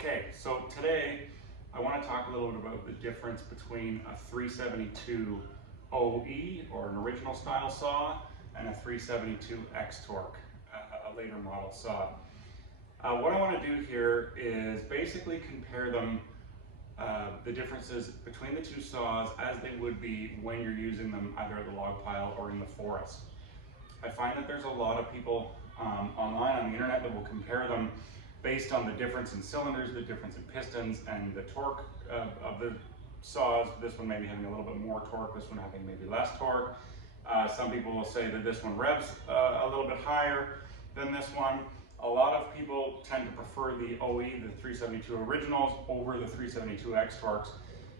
Okay, so today I want to talk a little bit about the difference between a 372 OE or an original style saw and a 372 X-Torque, a later model saw. What I want to do here is basically compare them, the differences between the two saws as they would be when you're using them either at the log pile or in the forest. I find that there's a lot of people online on the internet that will compare them based on the difference in cylinders, the difference in pistons, and the torque of the saws. This one maybe having a little bit more torque, this one having maybe less torque. Some people will say that this one revs a little bit higher than this one. A lot of people tend to prefer the OE, the 372 originals, over the 372 X-Torques.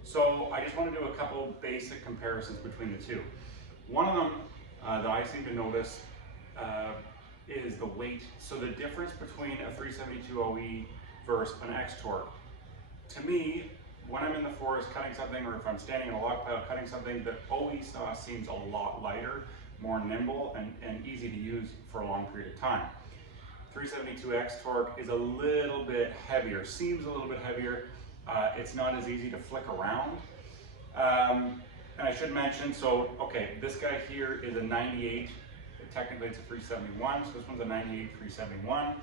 So I just want to do a couple basic comparisons between the two. One of them that I seem to notice is the weight. So the difference between a 372 OE versus an X-Torque. To me, when I'm in the forest cutting something, or if I'm standing in a log pile cutting something, the OE saw seems a lot lighter, more nimble, and easy to use for a long period of time. 372 X-Torque is a little bit heavier, seems a little bit heavier. It's not as easy to flick around. And I should mention, so, okay, this guy here is a 98. Technically it's a 371, so this one's a 98 371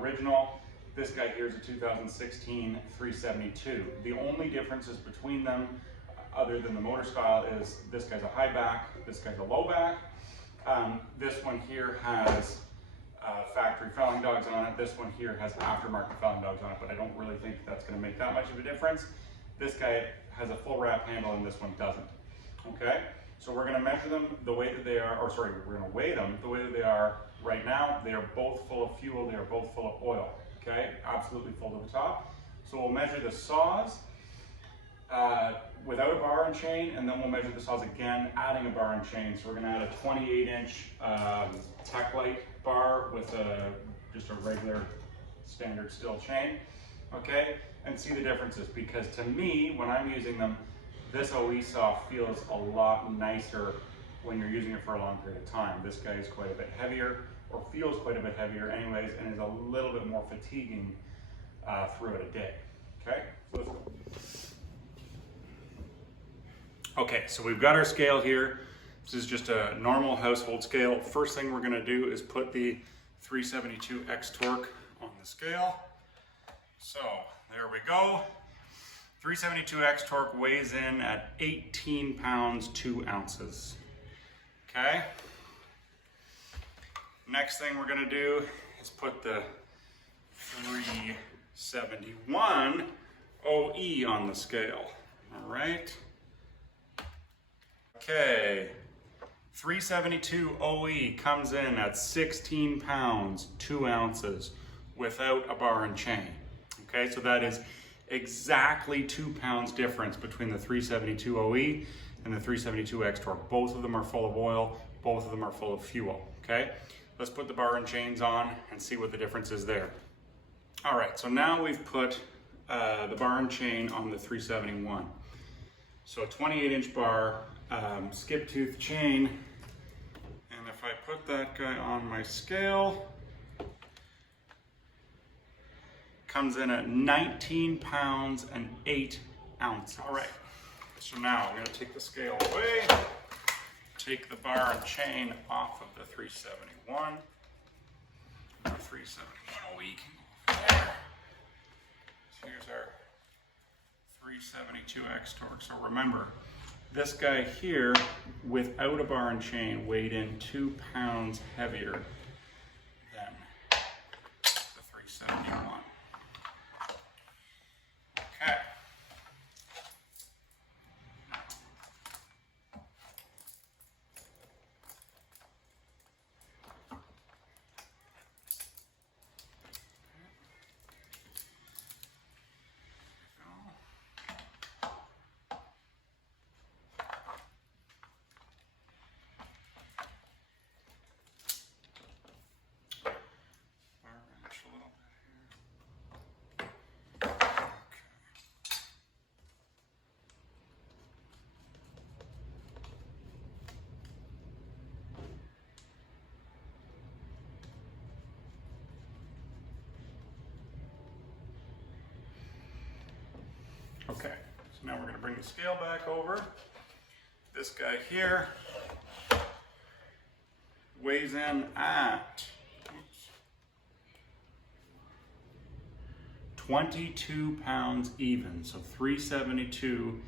original. This guy here is a 2016 372. The only differences between them, other than the motor style, is this guy's a high back, this guy's a low back. This one here has factory felling dogs on it. This one here has aftermarket felling dogs on it, but I don't really think that's going to make that much of a difference. This guy has a full wrap handle and this one doesn't. Okay, so we're going to measure them the way that they are, or sorry, we're going to weigh them the way that they are right now. They are both full of fuel, they are both full of oil. Okay, absolutely full to the top. So we'll measure the saws without a bar and chain, and then we'll measure the saws again, adding a bar and chain. So we're going to add a 28-inch Tech Light bar with just a regular standard steel chain, okay, and see the differences, because to me, when I'm using them, this OE saw feels a lot nicer when you're using it for a long period of time. This guy is quite a bit heavier, or feels quite a bit heavier anyways, and is a little bit more fatiguing throughout a day, okay? So let's go. Okay, so we've got our scale here. This is just a normal household scale. First thing we're gonna do is put the 372 X-Torque on the scale. So there we go. 372 X-Torque weighs in at 18 pounds, 2 ounces. Okay. Next thing we're gonna do is put the 371 OE on the scale. All right. Okay. 372 OE comes in at 16 pounds, 2 ounces without a bar and chain. Okay, so that is exactly 2 pounds difference between the 372 OE and the 372 X-Torque. Both of them are full of oil, both of them are full of fuel. Okay, let's put the bar and chains on and see what the difference is there. All right, so now we've put the bar and chain on the 371. So 28-inch bar, skip tooth chain, and if I put that guy on my scale, comes in at 19 pounds and 8 ounces. All right, so now I'm gonna take the scale away, take the bar and chain off of the 371. The 371 OE can go over there. So here's our 372 X-Torque. So remember, this guy here, without a bar and chain, weighed in 2 pounds heavier than the 371. Okay. Okay, so now we're going to bring the scale back over. This guy here weighs in at 22 pounds even. So 372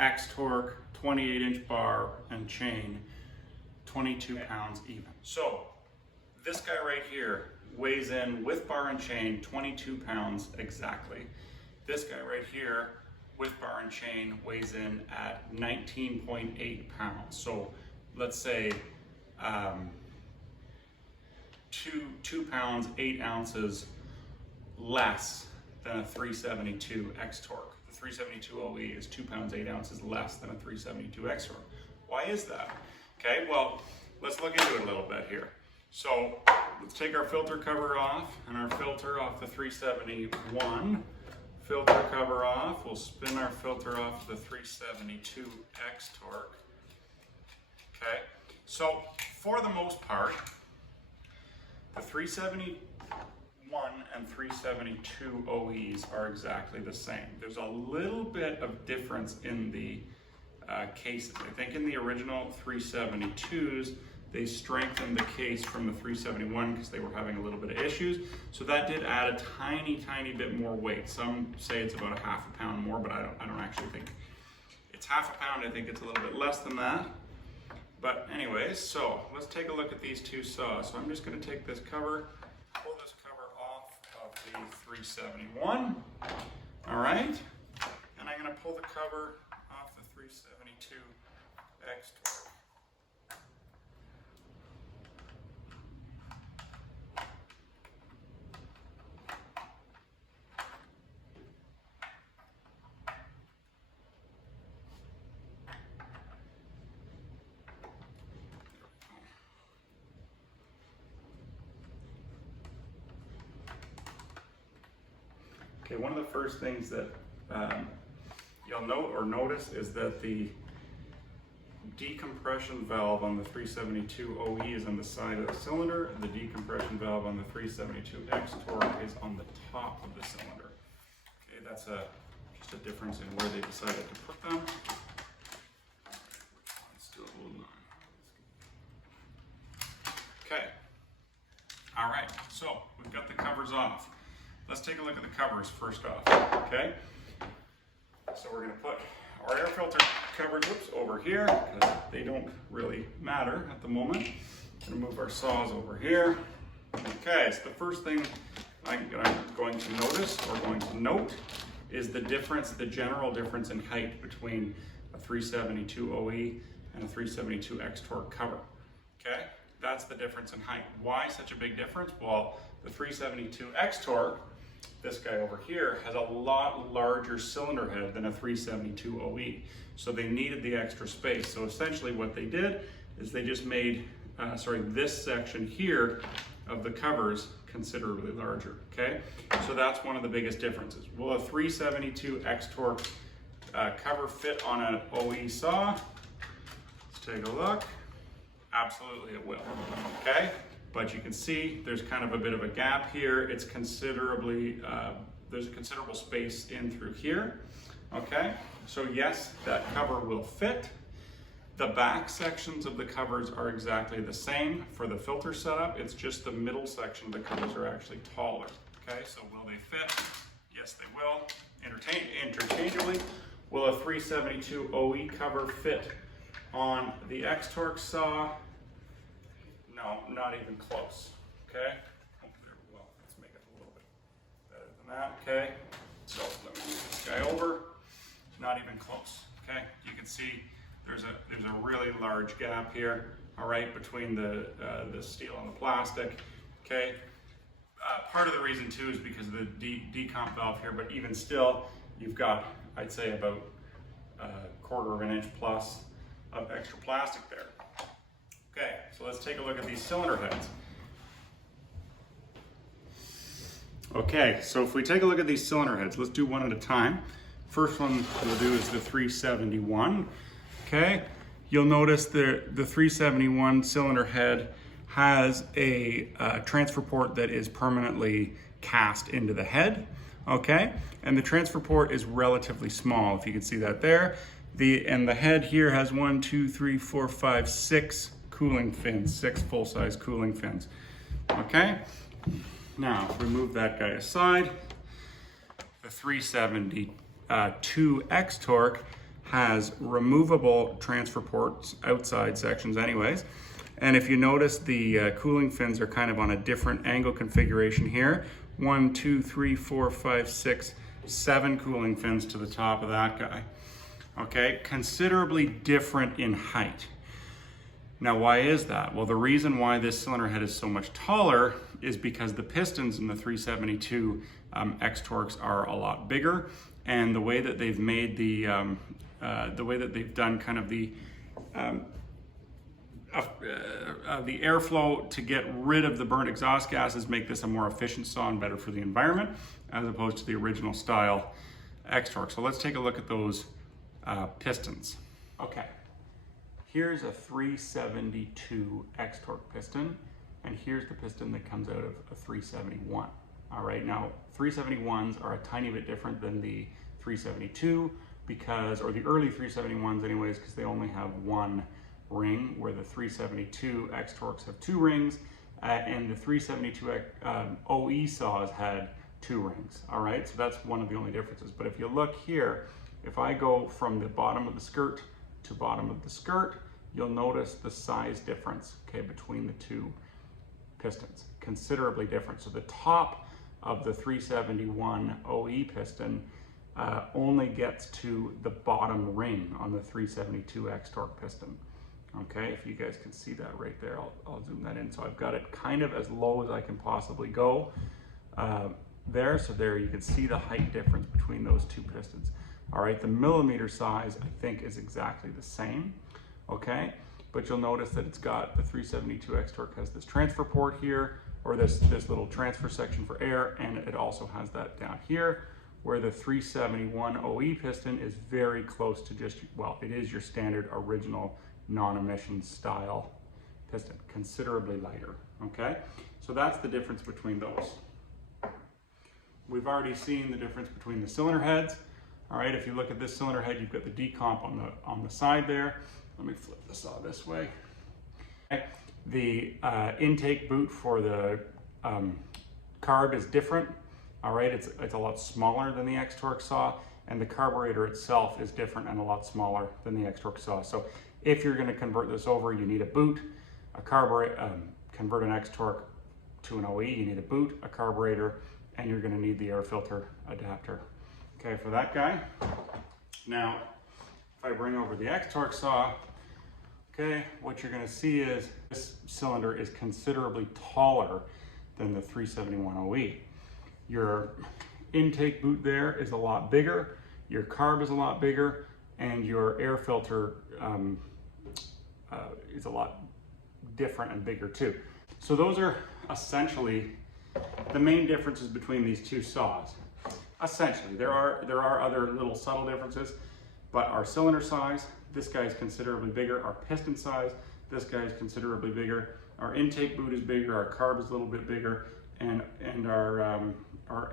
X torque, 28-inch bar and chain, 22 pounds even. So this guy right here weighs in with bar and chain 22 pounds exactly. This guy right here with bar and chain weighs in at 19.8 pounds. So let's say 2 pounds, 8 ounces less than a 372 X torque. The 372 OE is 2 pounds, 8 ounces less than a 372 X torque. Why is that? Okay, well, let's look into it a little bit here. So let's take our filter cover off and our filter off the 371. Filter cover off, we'll spin our filter off the 372 X torque. Okay, so for the most part, the 371 and 372 OEs are exactly the same. There's a little bit of difference in the cases. I think in the original 372s, they strengthened the case from the 371 because they were having a little bit of issues. So that did add a tiny bit more weight. Some say it's about a half a pound more, but I don't actually think it's half a pound. I think it's a little bit less than that. But anyways, so let's take a look at these two saws. So I'm just going to take this cover, pull this cover off of the 371. All right. And I'm going to pull the cover off the 372 X torque. Okay, one of the first things that you'll note or notice is that the decompression valve on the 372 OE is on the side of the cylinder. The decompression valve on the 372 X torque is on the top of the cylinder. Okay, that's just a difference in where they decided to put them. Okay, all right, so we've got the covers off. Let's take a look at the covers first off, okay? So we're gonna put our air filter covers over here because they don't really matter at the moment. Gonna move our saws over here. Okay, so the first thing I'm going to notice or going to note is the difference, the general difference in height between a 372 OE and a 372 X torque cover, okay? That's the difference in height. Why such a big difference? Well, the 372 X torque, this guy over here, has a lot larger cylinder head than a 372 OE. So they needed the extra space. So essentially what they did is they just made, this section here of the covers considerably larger, okay? So that's one of the biggest differences. Will a 372 X torque cover fit on an OE saw? Let's take a look. Absolutely it will, okay? But you can see there's kind of a bit of a gap here. It's considerably, there's a considerable space in through here, okay? So yes, that cover will fit. The back sections of the covers are exactly the same for the filter setup. It's just the middle section of the covers are actually taller, okay? So will they fit? Yes, they will. Interchangeably, will a 372 OE cover fit on the X torque saw? No, not even close, okay? Well, let's make it a little bit better than that, okay? So let me move this guy over. Not even close, okay? You can see there's a really large gap here, all right, between the steel and the plastic, okay? Part of the reason too is because of the decomp valve here, but even still, you've got, I'd say, about a 1/4 of an inch plus of extra plastic there. Okay, so let's take a look at these cylinder heads. Okay, so if we take a look at these cylinder heads, let's do one at a time. First one we'll do is the 371. Okay, you'll notice the 371 cylinder head has a transfer port that is permanently cast into the head. okay? And the transfer port is relatively small, if you can see that there. And the head here has 1, 2, 3, 4, 5, 6 cooling fins, 6 full-size cooling fins, okay? Now, remove that guy aside. The 372 X-Torque has removable transfer ports, outside sections anyways. And if you notice, the cooling fins are kind of on a different angle configuration here. 1, 2, 3, 4, 5, 6, 7 cooling fins to the top of that guy. Okay, considerably different in height. Now, why is that? Well, the reason why this cylinder head is so much taller is because the pistons in the 372 X-Torques are a lot bigger, and the way that they've made the way that they've done kind of the airflow to get rid of the burnt exhaust gases make this a more efficient saw and better for the environment, as opposed to the original style X-Torque. So let's take a look at those pistons. Okay, here's a 372 X-Torque piston, and here's the piston that comes out of a 371. All right, now 371s are a tiny bit different than the 372 because, or the early 371s anyways, because they only have one ring, where the 372 X-Torques have 2 rings, and the 372 OE saws had 2 rings. All right, so that's one of the only differences. But if you look here, if I go from the bottom of the skirt to bottom of the skirt, you'll notice the size difference, okay, between the 2 pistons, considerably different. So the top of the 371 OE piston only gets to the bottom ring on the 372 X-Torque piston. Okay, if you guys can see that right there, I'll zoom that in. So I've got it kind of as low as I can possibly go there. So there you can see the height difference between those 2 pistons. All right, the millimeter size I think is exactly the same, okay? But you'll notice that it's got, the 372 X-Torque has this transfer port here, or this little transfer section for air, and it also has that down here, where the 371 OE piston is very close to just, well, it is your standard original non-emission style piston, considerably lighter, okay? So that's the difference between those. We've already seen the difference between the cylinder heads. All right, if you look at this cylinder head, you've got the decomp on the side there. Let me flip the saw this way. Okay. The intake boot for the carb is different. All right, it's a lot smaller than the X-Torque saw, and the carburetor itself is different and a lot smaller than the X-Torque saw. So if you're going to convert this over, you need a boot, a carburetor, convert an X-Torque to an OE, you need a boot, a carburetor, and you're going to need the air filter adapter. Okay, for that guy. Now, if I bring over the X-Torque saw, okay, what you're going to see is this cylinder is considerably taller than the 371 OE. Your intake boot there is a lot bigger, your carb is a lot bigger, and your air filter is a lot different and bigger too. So those are essentially the main differences between these 2 saws. Essentially, there are other little subtle differences, but our cylinder size, this guy is considerably bigger. Our piston size, this guy is considerably bigger. Our intake boot is bigger. Our carb is a little bit bigger, and our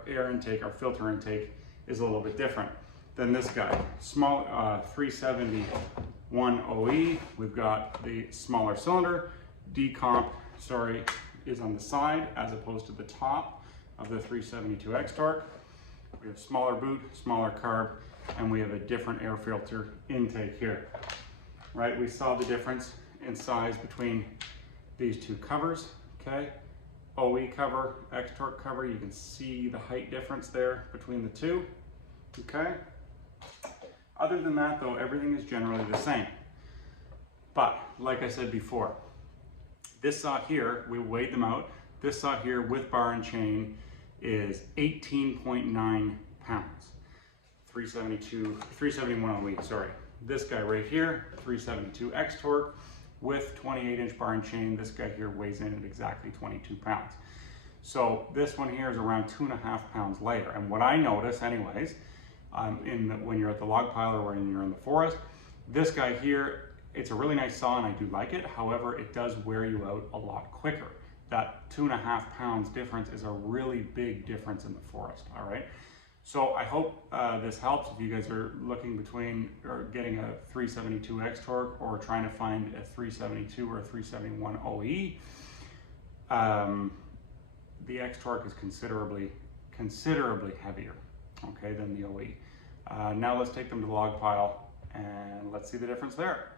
air intake, our filter intake, is a little bit different than this guy. Small 371 OE. We've got the smaller cylinder. Decomp, sorry, is on the side as opposed to the top of the 372 X-Torque. We have smaller boot, smaller carb, and we have a different air filter intake here. Right, we saw the difference in size between these 2 covers, okay? OE cover, X-Torque cover, you can see the height difference there between the 2, okay? Other than that though, everything is generally the same. But, like I said before, this saw here, we weighed them out, this saw here with bar and chain is 18.9 pounds. 371 OE, sorry. This guy right here, 372 X-Torque with 28-inch bar and chain. This guy here weighs in at exactly 22 pounds. So this one here is around 2.5 pounds lighter. And what I notice anyways, when you're at the log pile or when you're in the forest, this guy here, it's a really nice saw and I do like it. However, it does wear you out a lot quicker. That 2.5 pounds difference is a really big difference in the forest, all right? So I hope this helps if you guys are looking between or getting a 372 X torque or trying to find a 372 or a 371 OE. The X torque is considerably heavier, okay, than the OE. Now let's take them to the log pile and let's see the difference there.